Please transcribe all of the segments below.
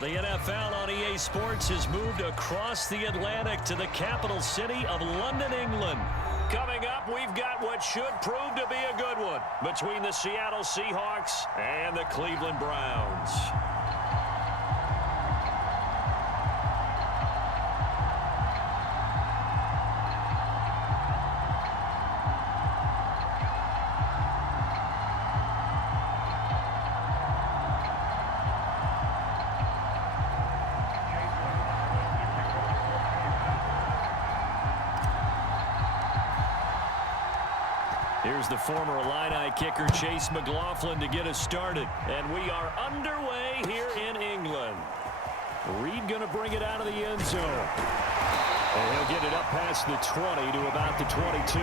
The NFL on EA Sports has moved across the Atlantic to the capital city of London, England. Coming up, we've got what should prove to be a good one between the Seattle Seahawks and the Cleveland Browns. Here's the former Illini kicker Chase McLaughlin to get us started. And we are underway here in England. Reed going to bring it out of the end zone. And he'll get it up past the 20 to about the 22.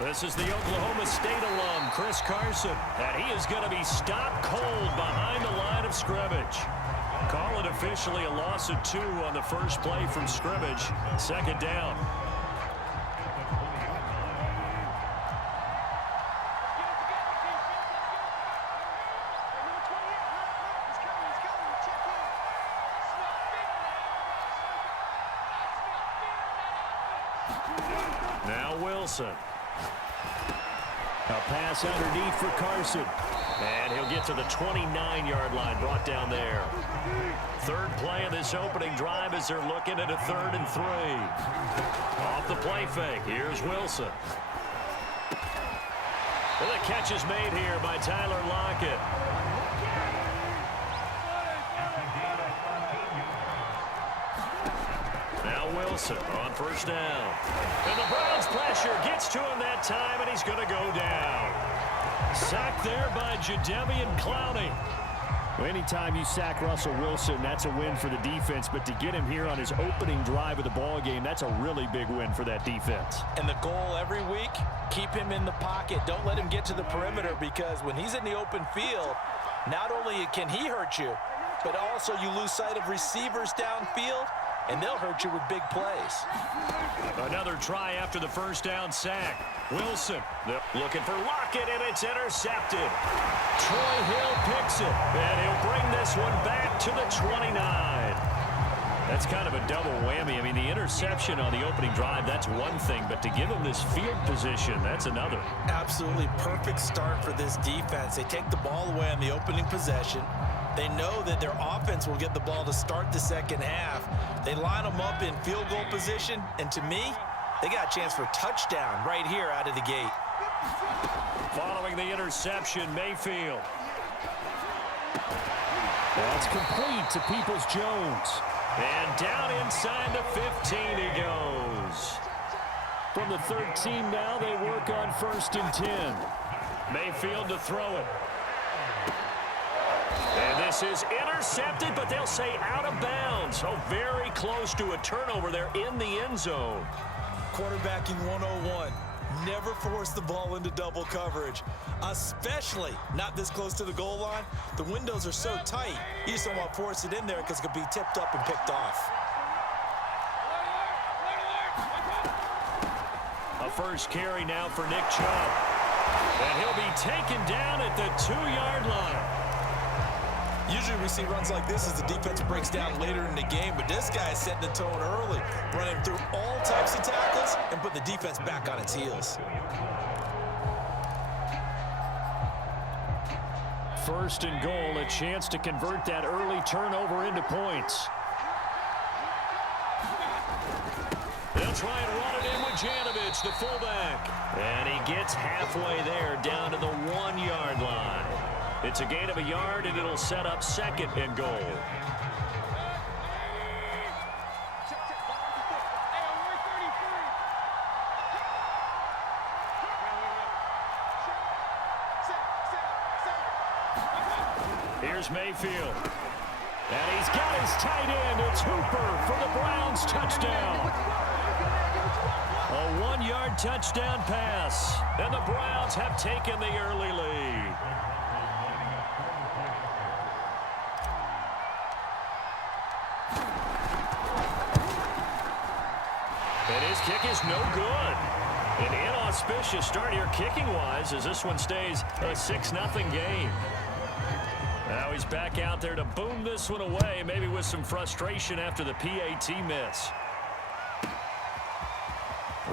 This is the Oklahoma State alum, Chris Carson, and he is going to be stopped cold behind the line of scrimmage. Call it officially a loss of 2 on the first play from scrimmage. Second down. Now Wilson. A pass underneath for Carson. And he'll get to the 29-yard line, brought down there. Third play of this opening drive as they're looking at a 3rd and 3. Off the play fake, here's Wilson. And the catch is made here by Tyler Lockett. Now Wilson on first down. And the Browns pressure gets to him that time, and he's going to go down. Sacked there by Jadeveon Clowney. Well, anytime you sack Russell Wilson, that's a win for the defense. But to get him here on his opening drive of the ball game, that's a really big win for that defense. And the goal every week, keep him in the pocket. Don't let him get to the perimeter, because when he's in the open field, not only can he hurt you, but also you lose sight of receivers downfield, and they'll hurt you with big plays. Another try after the first down sack. Wilson looking for Lockett, and it's intercepted. Troy Hill picks it, and he'll bring this one back to the 29. That's kind of a double whammy. I mean, the interception on the opening drive, that's one thing, but to give him this field position, that's another. Absolutely perfect start for this defense. They take the ball away on the opening possession. They know that their offense will get the ball to start the second half. They line them up in field goal position, and to me, they got a chance for a touchdown right here out of the gate. Following the interception, Mayfield. That's complete to Peoples-Jones. And down inside the 15 he goes. From the 13 now, they work on 1st and 10. Mayfield to throw it. And this is intercepted, but they'll say out of bounds. So very close to a turnover there in the end zone. Quarterbacking 101. Never force the ball into double coverage, especially not this close to the goal line. The windows are so tight, you just don't want to force it in there because it could be tipped up and picked off. A first carry now for Nick Chubb. And he'll be taken down at the 2-yard line. Usually we see runs like this as the defense breaks down later in the game, but this guy is setting the tone early, running through all types of tackles and put the defense back on its heels. 1st and goal, a chance to convert that early turnover into points. They'll try and run it in with Janovich, the fullback. And he gets halfway there, down to the 1-yard line. It's a gain of a yard, and it'll set up 2nd and goal. Here's Mayfield. And he's got his tight end. It's Hooper for the Browns touchdown. A 1-yard touchdown pass. And the Browns have taken the early lead. And his kick is no good. An inauspicious start here kicking-wise as this one stays a 6-0 game. Now he's back out there to boom this one away, maybe with some frustration after the PAT miss.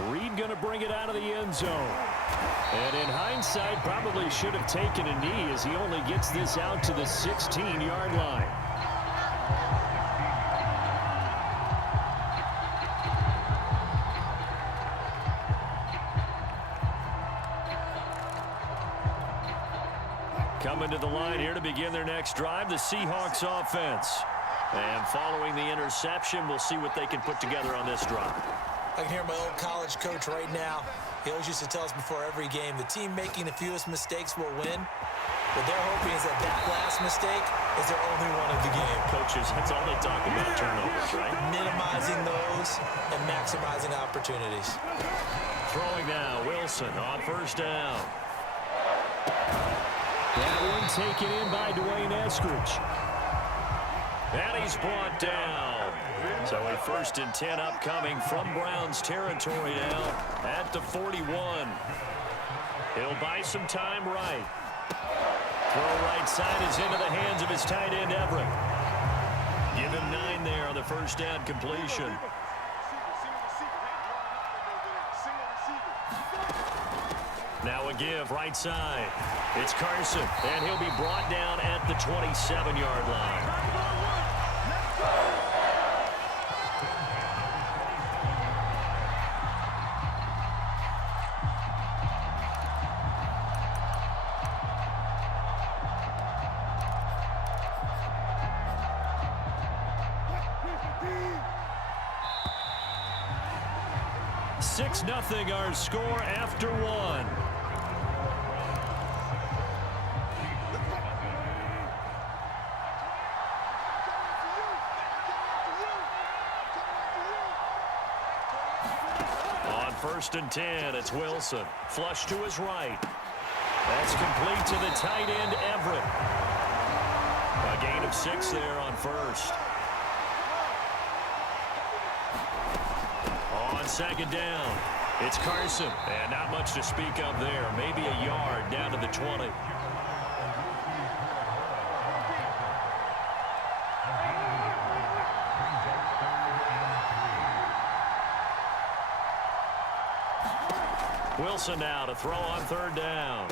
Reed going to bring it out of the end zone. And in hindsight, probably should have taken a knee as he only gets this out to the 16-yard line. Coming to the line here to begin their next drive, the Seahawks offense. And following the interception, we'll see what they can put together on this drive. I can hear my old college coach right now. He always used to tell us before every game, the team making the fewest mistakes will win. What they're hoping is that that last mistake is their only one of the game. Coaches, that's all they talk about, turnovers, right? Minimizing those and maximizing opportunities. Throwing now, Wilson on first down. That one taken in by Dwayne Eskridge. And he's brought down. So a 1st and 10 upcoming from Browns territory now at the 41. He'll buy some time right. Throw right side is into the hands of his tight end, Everett. Give him 9 there on the first down completion. Now a give right side. It's Carson, and he'll be brought down at the 27-yard line. Nothing our score after one. On 1st and 10, it's Wilson. Flush to his right. That's complete to the tight end, Everett. A gain of 6 there on first. On 2nd down, it's Carson. And not much to speak of there. Maybe a yard down to the 20. Wilson now to throw on 3rd down.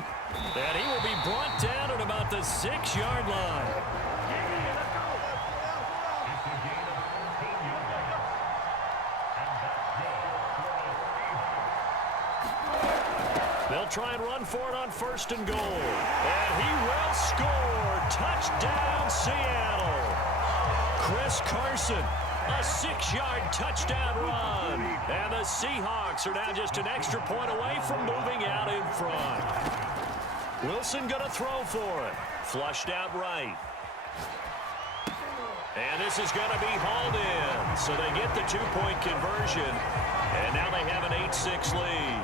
And he will be brought down at about the 6-yard line. They'll try and run for it on 1st and goal. And he will score. Touchdown, Seattle. Chris Carson, a 6-yard touchdown run. And the Seahawks are now just an extra point away from moving out in front. Wilson going to throw for it. Flushed out right. And this is going to be hauled in. So they get the 2-point conversion. And now they have an 8-6 lead.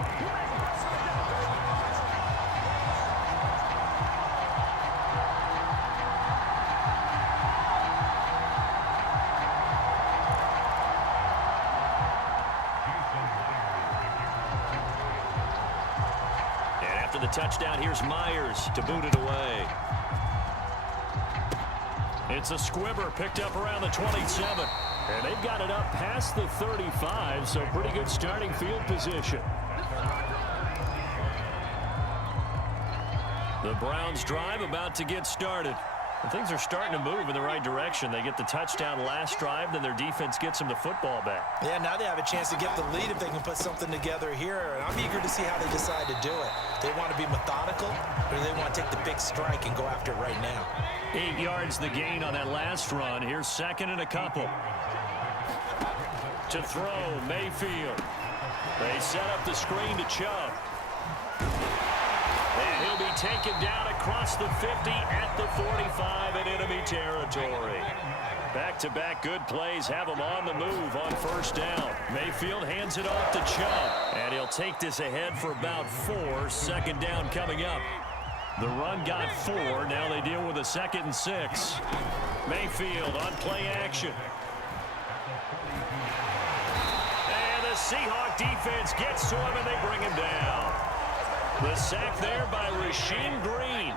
The touchdown, here's Myers to boot it away. It's a squibber picked up around the 27. And they've got it up past the 35, so pretty good starting field position. The Browns drive about to get started. And things are starting to move in the right direction. They get the touchdown last drive, then their defense gets them the football back. Yeah, now they have a chance to get the lead if they can put something together here. And I'm eager to see how they decide to do it. They want to be methodical, or do they want to take the big strike and go after it right now? 8 yards the gain on that last run. Here's 2nd and a couple. To throw, Mayfield. They set up the screen to Chubb. And he'll be taken down across the 50 at the 45 in enemy territory. Back-to-back good plays have him on the move on first down. Mayfield hands it off to Chubb, and he'll take this ahead for about 4. Second down coming up. The run got 4. Now they deal with a 2nd and 6. Mayfield on play action. And the Seahawk defense gets to him, and they bring him down. The sack there by Rasheem Green.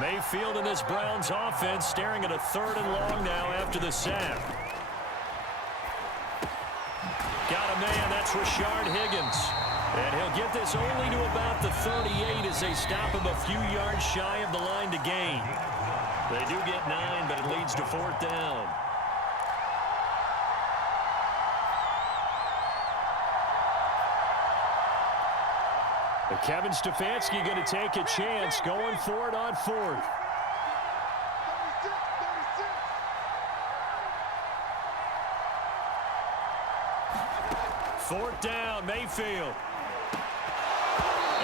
Mayfield in this Browns offense staring at a 3rd and long now after the sack. Got a man, that's Rashard Higgins. And he'll get this only to about the 38 as they stop him a few yards shy of the line to gain. They do get 9, but it leads to 4th down. Kevin Stefanski going to take a chance going for it on 4th. Fourth down, Mayfield.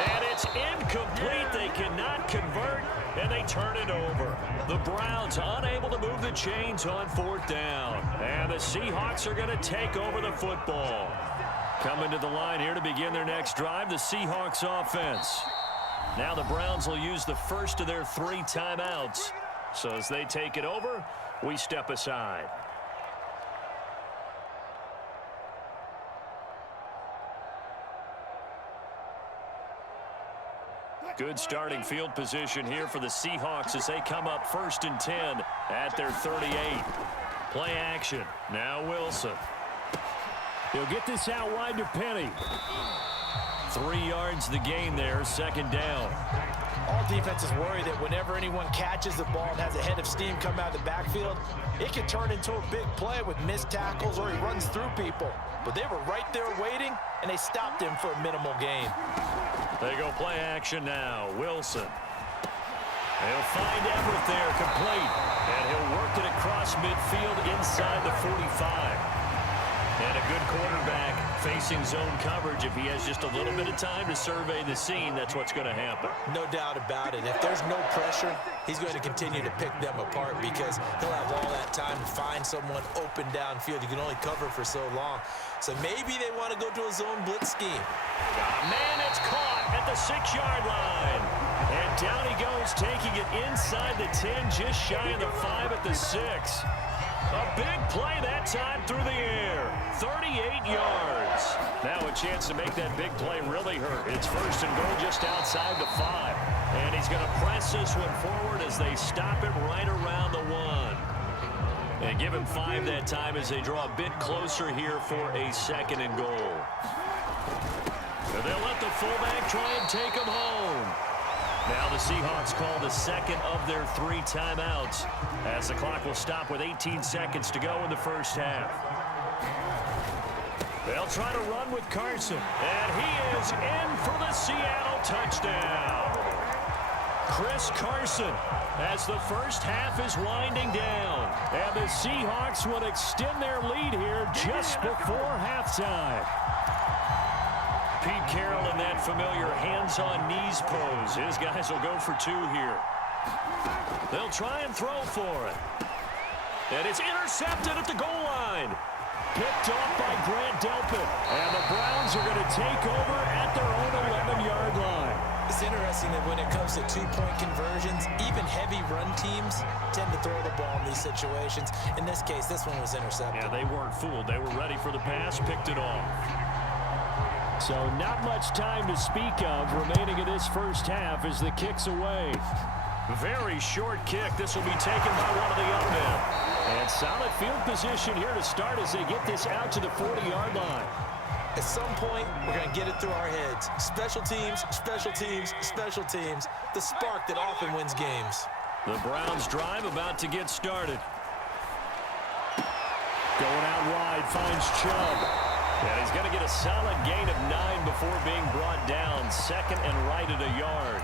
And it's incomplete. They cannot convert, and they turn it over. The Browns unable to move the chains on 4th down. And the Seahawks are going to take over the football. Coming to the line here to begin their next drive, the Seahawks offense. Now the Browns will use the first of their 3 timeouts. So as they take it over, we step aside. Good starting field position here for the Seahawks as they come up 1st and 10 at their 38. Play action. Now Wilson. He'll get this out wide to Penny. 3 yards the gain there, 2nd down. All defenses worry that whenever anyone catches the ball and has a head of steam come out of the backfield, it can turn into a big play with missed tackles or he runs through people. But they were right there waiting, and they stopped him for a minimal gain. They go play action now. Wilson. He'll find Everett there, complete. And he'll work it across midfield inside the 45. And a good quarterback facing zone coverage. If he has just a little bit of time to survey the scene, that's what's going to happen. No doubt about it. If there's no pressure, he's going to continue to pick them apart because he'll have all that time to find someone open downfield. You can only cover for so long. So maybe they want to go to a zone blitz scheme. Man, it's caught at the 6-yard line. And down he goes, taking it inside the 10, just shy of the 5 at the 6. A big play that time through the air. 38 yards. Now a chance to make that big play really hurt. It's 1st and goal just outside the 5. And he's going to press this one forward as they stop him right around the 1. And give him 5 that time as they draw a bit closer here for a 2nd and goal. And they'll let the fullback try and take him home. Now the Seahawks call the 2nd of their 3 timeouts as the clock will stop with 18 seconds to go in the first half. They'll try to run with Carson, and he is in for the Seattle touchdown. Chris Carson as the first half is winding down, and the Seahawks would extend their lead here just before halftime. Pete Carroll in that familiar hands-on-knees pose. His guys will go for 2 here. They'll try and throw for it. And it's intercepted at the goal line. Picked off by Grant Delpit. And the Browns are going to take over at their own 11-yard line. It's interesting that when it comes to 2-point conversions, even heavy run teams tend to throw the ball in these situations. In this case, this one was intercepted. Yeah, they weren't fooled. They were ready for the pass, picked it off. So not much time to speak of remaining in this first half as the kick's away. Very short kick. This will be taken by one of the young men. And solid field position here to start as they get this out to the 40-yard line. At some point, we're going to get it through our heads. Special teams, special teams, special teams. The spark that often wins games. The Browns drive about to get started. Going out wide, finds Chubb. And he's going to get a solid gain of 9 before being brought down. 2nd and right at a yard.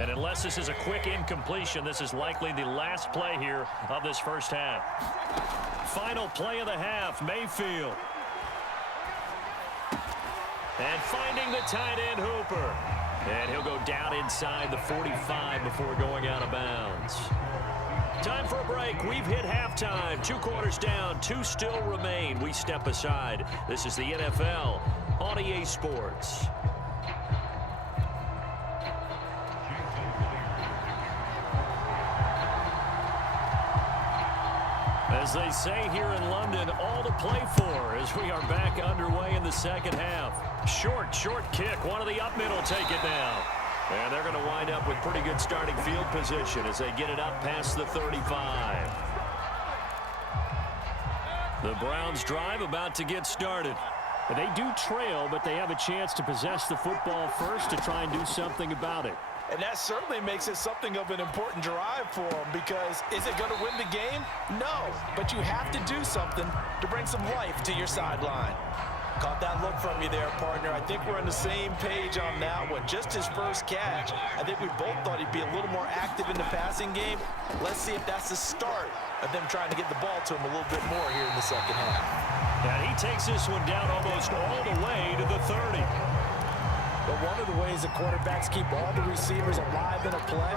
And unless this is a quick incompletion, this is likely the last play here of this first half. Final play of the half, Mayfield. And finding the tight end, Hooper. And he'll go down inside the 45 before going out of bounds. Time for a break. We've hit halftime. 2 quarters down, 2 still remain. We step aside. This is the NFL on EA Sports. As they say here in London, all to play for as we are back underway in the second half. Short kick. One of the up middle take it now. And they're going to wind up with pretty good starting field position as they get it up past the 35. The Browns drive about to get started. They do trail, but they have a chance to possess the football first to try and do something about it. And that certainly makes it something of an important drive for them, because is it going to win the game? No, but you have to do something to bring some life to your sideline. Caught that look from you there, partner. I think we're on the same page on that one. Just his first catch, I think we both thought he'd be a little more active in the passing game. Let's see if that's the start of them trying to get the ball to him a little bit more here in the second half. And he takes this one down almost all the way to the 30. But one of the ways the quarterbacks keep all the receivers alive in a play,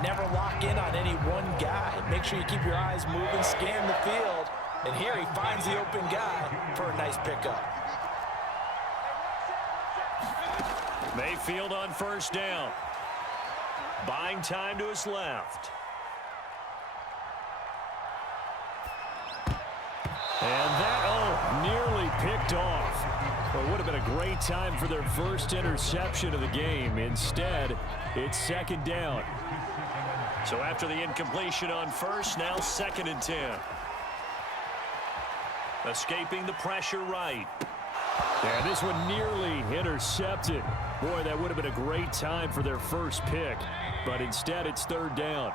never lock in on any one guy. Make sure you keep your eyes moving, scan the field, and here he finds the open guy for a nice pickup. Mayfield on first down. Buying time to his left. And that, nearly picked off. Well, it would have been a great time for their first interception of the game. Instead, it's second down. So after the incompletion on first, now 2nd and 10. Escaping the pressure right. And this one nearly intercepted. Boy, that would have been a great time for their first pick. But instead, it's 3rd down.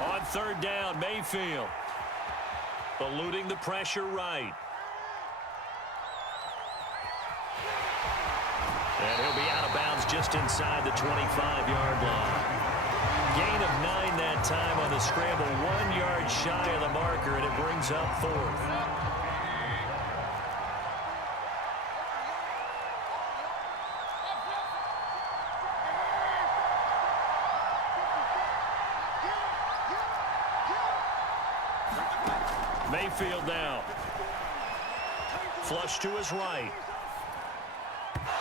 On 3rd down, Mayfield. Eluding the pressure right. And he'll be out of bounds just inside the 25-yard line. Gain of 9 that time on the scramble, 1 yard shy of the marker, and it brings up 4th. Mayfield now. Flush to his right.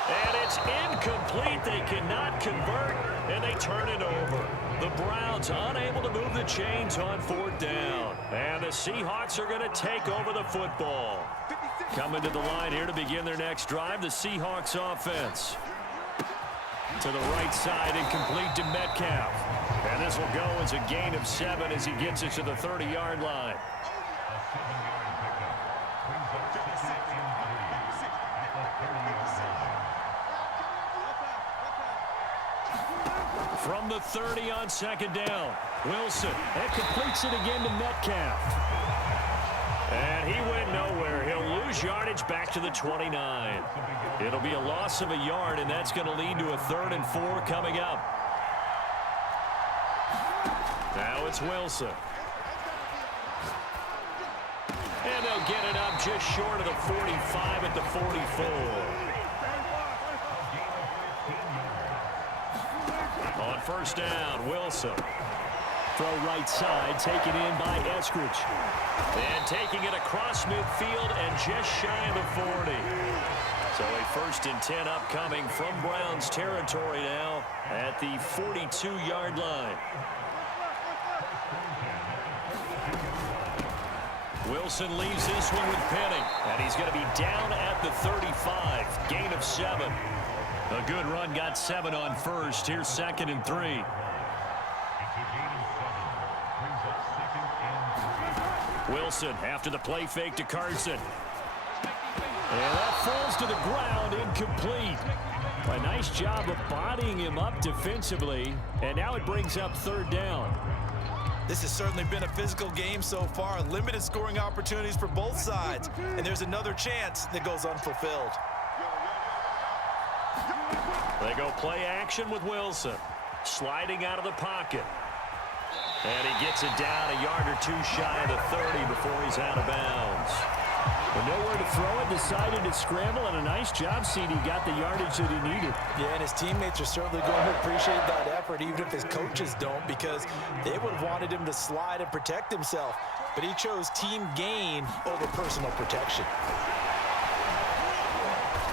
And it's incomplete. They cannot convert, and they turn it over. The Browns unable to move the chains on 4th down. And the Seahawks are going to take over the football. Coming to the line here to begin their next drive, the Seahawks offense. To the right side, incomplete to Metcalf. And this will go as a gain of 7 as he gets it to the 30-yard line. From the 30 on 2nd down, Wilson. And completes it again to Metcalf. And he went nowhere. He'll lose yardage back to the 29. It'll be a loss of a yard, and that's going to lead to a 3rd and 4 coming up. Now it's Wilson. And they'll get it up just short of the 45 at the 44. On 1st down, Wilson. Throw right side, taken in by Eskridge. And taking it across midfield and just shy of the 40. So a 1st and 10 upcoming from Browns territory now at the 42-yard line. Wilson leaves this one with Penning, and he's going to be down at the 35. Gain of 7. A good run, got 7 on first. Here's 2nd and 3. Wilson after the play fake to Carson. And that falls to the ground, incomplete. A nice job of bodying him up defensively, and now it brings up 3rd down. This has certainly been a physical game so far. Limited scoring opportunities for both sides. And there's another chance that goes unfulfilled. They go play action with Wilson. Sliding out of the pocket. And he gets it down a yard or two shy of the 30 before he's out of bounds. But nowhere to throw it, decided to scramble, and a nice job, CD got the yardage that he needed. Yeah, and his teammates are certainly going to appreciate that effort, even if his coaches don't, because they would have wanted him to slide and protect himself. But he chose team gain over personal protection.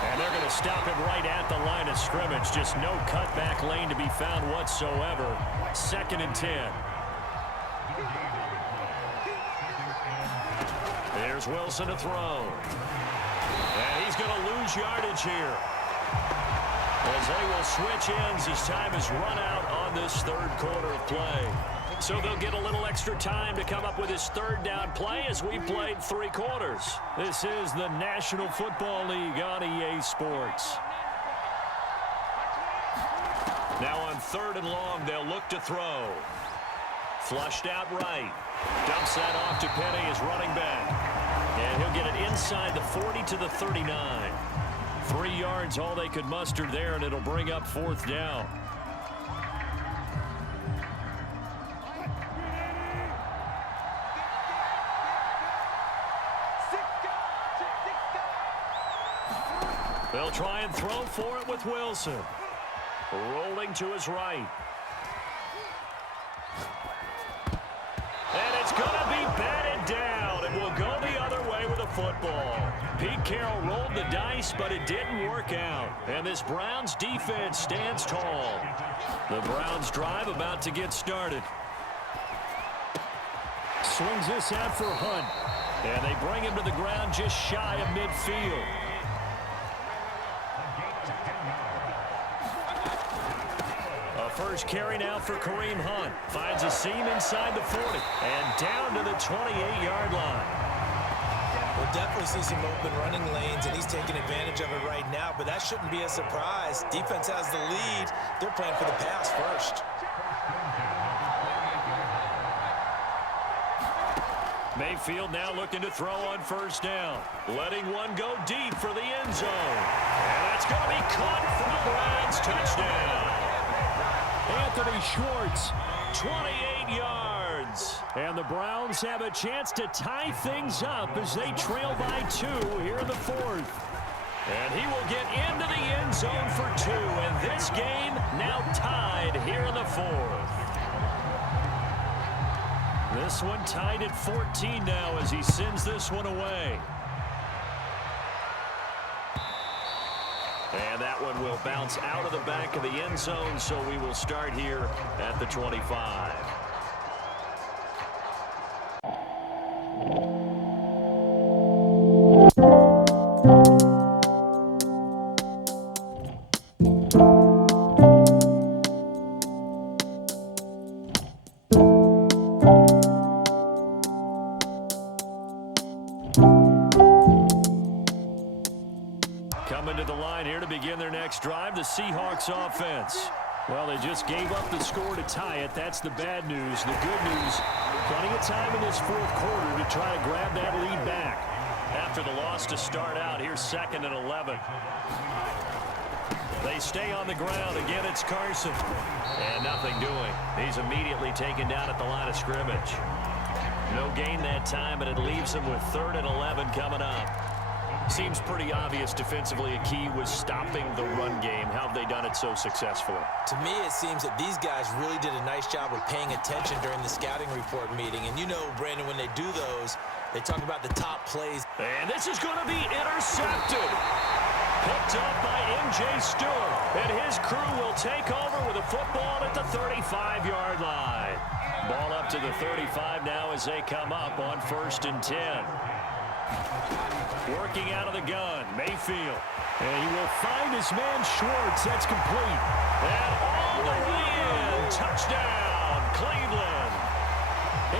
And they're going to stop him right at the line of scrimmage. Just no cutback lane to be found whatsoever. 2nd and 10. There's Wilson to throw. And he's going to lose yardage here, as they will switch ends as time is run out on this 3rd quarter of play. So they'll get a little extra time to come up with his 3rd down play as we played 3 quarters. This is the National Football League on EA Sports. Now on 3rd and long, they'll look to throw. Flushed out right. Dumps that off to Penny as running back. And he'll get it inside the 40 to the 39. 3 yards all they could muster there, and it'll bring up 4th down. They'll try and throw for it with Wilson. Rolling to his right. And it's going to be batted down. It will go the other way with the football. Pete Carroll rolled the dice, but it didn't work out. And this Browns defense stands tall. The Browns drive about to get started. Swings this out for Hunt. And they bring him to the ground just shy of midfield. First carry now for Kareem Hunt. Finds a seam inside the 40. And down to the 28-yard line. We'll definitely see some open running lanes, and he's taking advantage of it right now, but that shouldn't be a surprise. Defense has the lead. They're playing for the pass first. Mayfield now looking to throw on 1st down. Letting one go deep for the end zone. And that's going to be caught for the Browns. Touchdown. Anthony Schwartz, 28 yards. And the Browns have a chance to tie things up as they trail by 2 here in the 4th. And he will get into the end zone for 2. And this game now tied here in the 4th. This one tied at 14 now as he sends this one away. And that one will bounce out of the back of the end zone, so we will start here at the 25. Coming to the line here to begin their next drive, the Seahawks offense. Well, they just gave up the score to tie it. That's the bad news. The good news, plenty of time in this 4th quarter to try to grab that lead back. After the loss to start out, here's 2nd and 11. They stay on the ground. Again, it's Carson. And nothing doing. He's immediately taken down at the line of scrimmage. No gain that time, and it leaves him with 3rd and 11 coming up. Seems pretty obvious defensively a key was stopping the run game. How have they done it so successfully? To me, it seems that these guys really did a nice job of paying attention during the scouting report meeting. And you know, Brandon, when they do those, they talk about the top plays. And this is going to be intercepted. Picked up by M.J. Stewart. And his crew will take over with a football at the 35-yard line. Ball up to the 35 now as they come up on 1st and 10. Working out of the gun, Mayfield. And he will find his man Schwartz. That's complete. And all the way in. Touchdown, Cleveland.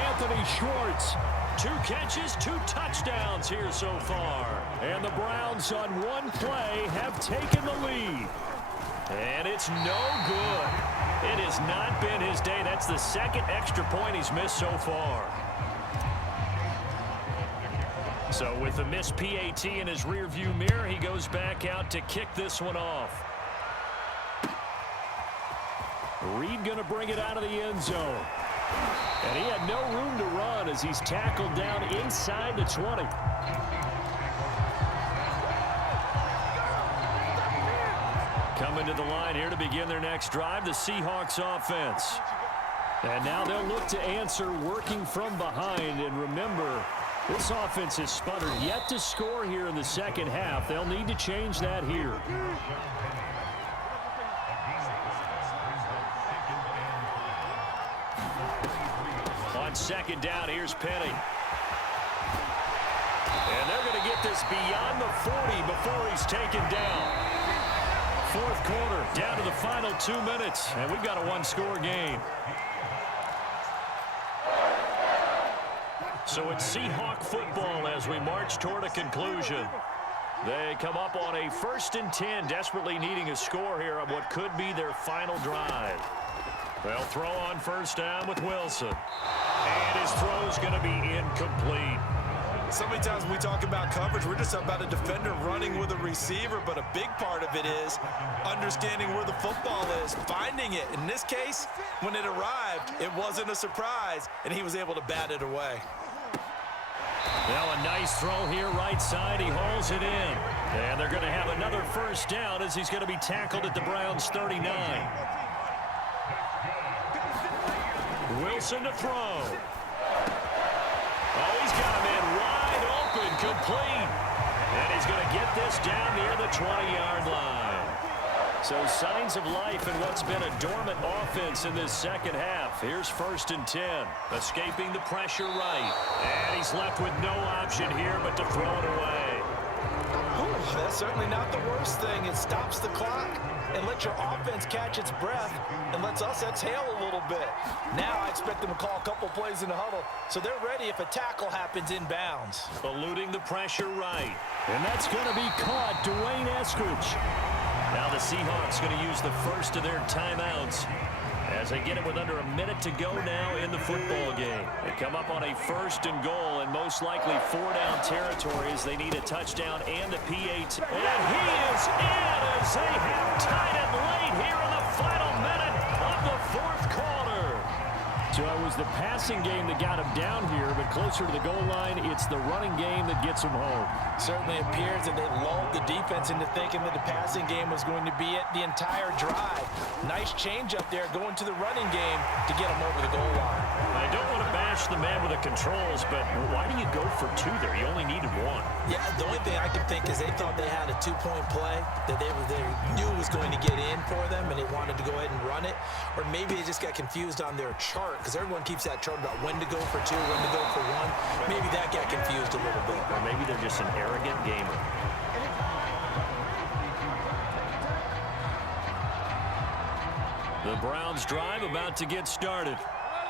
Anthony Schwartz. 2 catches, 2 touchdowns here so far. And the Browns on one play have taken the lead. And it's no good. It has not been his day. That's the second extra point he's missed so far. So with the missed PAT in his rearview mirror, he goes back out to kick this one off. Reed going to bring it out of the end zone. And he had no room to run as he's tackled down inside the 20. Coming to the line here to begin their next drive, the Seahawks offense. And now they'll look to answer working from behind. And remember, this offense has sputtered yet to score here in the second half. They'll need to change that here. On second down, here's Penny. And they're going to get this beyond the 40 before he's taken down. Fourth quarter, down to the final 2 minutes, and we've got a one-score game. So it's Seahawk football as we march toward a conclusion. They come up on a 1st and 10, desperately needing a score here on what could be their final drive. They'll throw on first down with Wilson. And his throw's going to be incomplete. So many times when we talk about coverage, we're just about a defender running with a receiver, but a big part of it is understanding where the football is, finding it. In this case, when it arrived, it wasn't a surprise, and he was able to bat it away. Well, a nice throw here right side. He hauls it in. And they're going to have another first down as he's going to be tackled at the Browns' 39. Wilson to throw. Oh, he's got him in wide open, complete. And he's going to get this down near the 20-yard line. So signs of life in what's been a dormant offense in this second half. Here's 1st and 10, escaping the pressure right. And he's left with no option here but to throw it away. Ooh, that's certainly not the worst thing. It stops the clock and lets your offense catch its breath and lets us exhale a little bit. Now I expect them to call a couple plays in the huddle so they're ready if a tackle happens inbounds. Eluding the pressure right. And that's going to be caught. Dwayne Eskridge. Now the Seahawks going to use the first of their timeouts as they get it with under a minute to go now in the football game. They come up on a 1st and goal and most likely 4-down territory as they need a touchdown and the PAT. And he is in as they have tied it late here in the final minute of the fourth quarter. So it was the passing game that got him down here, but closer to the goal line, it's the running game that gets him home. Certainly appears that they lulled the defense into thinking that the passing game was going to be it the entire drive. Nice change up there going to the running game to get him over the goal line. I don't want to bash the man with the controls, but why do you go for 2 there? You only needed 1. Yeah, the only thing I can think is they thought they had a 2-point play that they knew was going to get in for them, and they wanted to go ahead and run it. Or maybe they just got confused on their chart, because everyone keeps that chart about when to go for 2, when to go for 1. Maybe that got confused a little bit. Or maybe they're just an arrogant gamer. The Browns drive about to get started.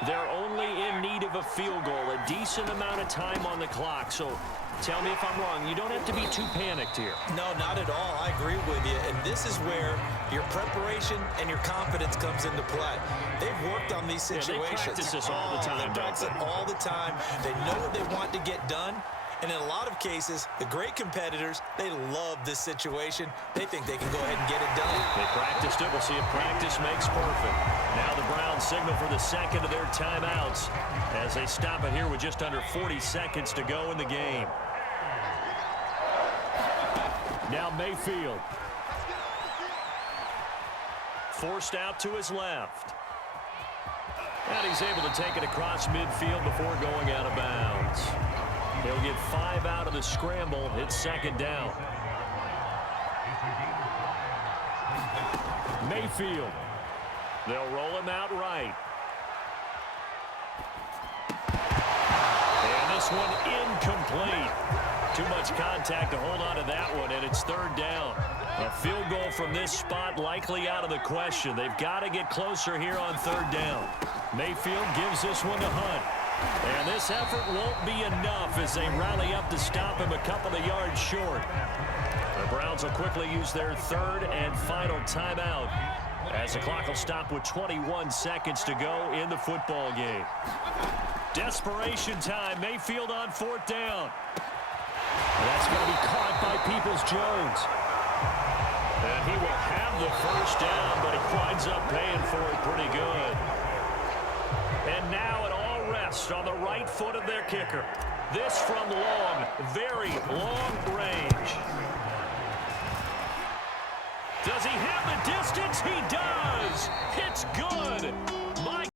They're only in need of a field goal, a decent amount of time on the clock. So tell me if I'm wrong. You don't have to be too panicked here. No, not at all. I agree with you. And this is where your preparation and your confidence comes into play. They've worked on these situations. Yeah, they practice this all the time. They practice it all the time. They know what they want to get done. And in a lot of cases, the great competitors, they love this situation. They think they can go ahead and get it done. They practiced it. We'll see if practice makes perfect. Now the Browns signal for the second of their timeouts as they stop it here with just under 40 seconds to go in the game. Now Mayfield. Forced out to his left. And he's able to take it across midfield before going out of bounds. He'll get 5 out of the scramble. It's second down. Mayfield. They'll roll him out right. And this one incomplete. Too much contact to hold on to that one, and it's third down. A field goal from this spot likely out of the question. They've got to get closer here on third down. Mayfield gives this one to Hunt. And this effort won't be enough as they rally up to stop him a couple of yards short. A Browns will quickly use their third and final timeout as the clock will stop with 21 seconds to go in the football game. Desperation time. Mayfield on fourth down. That's going to be caught by Peoples-Jones. And he will have the first down, but he winds up paying for it pretty good. And now it all rests on the right foot of their kicker. This from long, very long range. Does he have the distance? He does. It's good.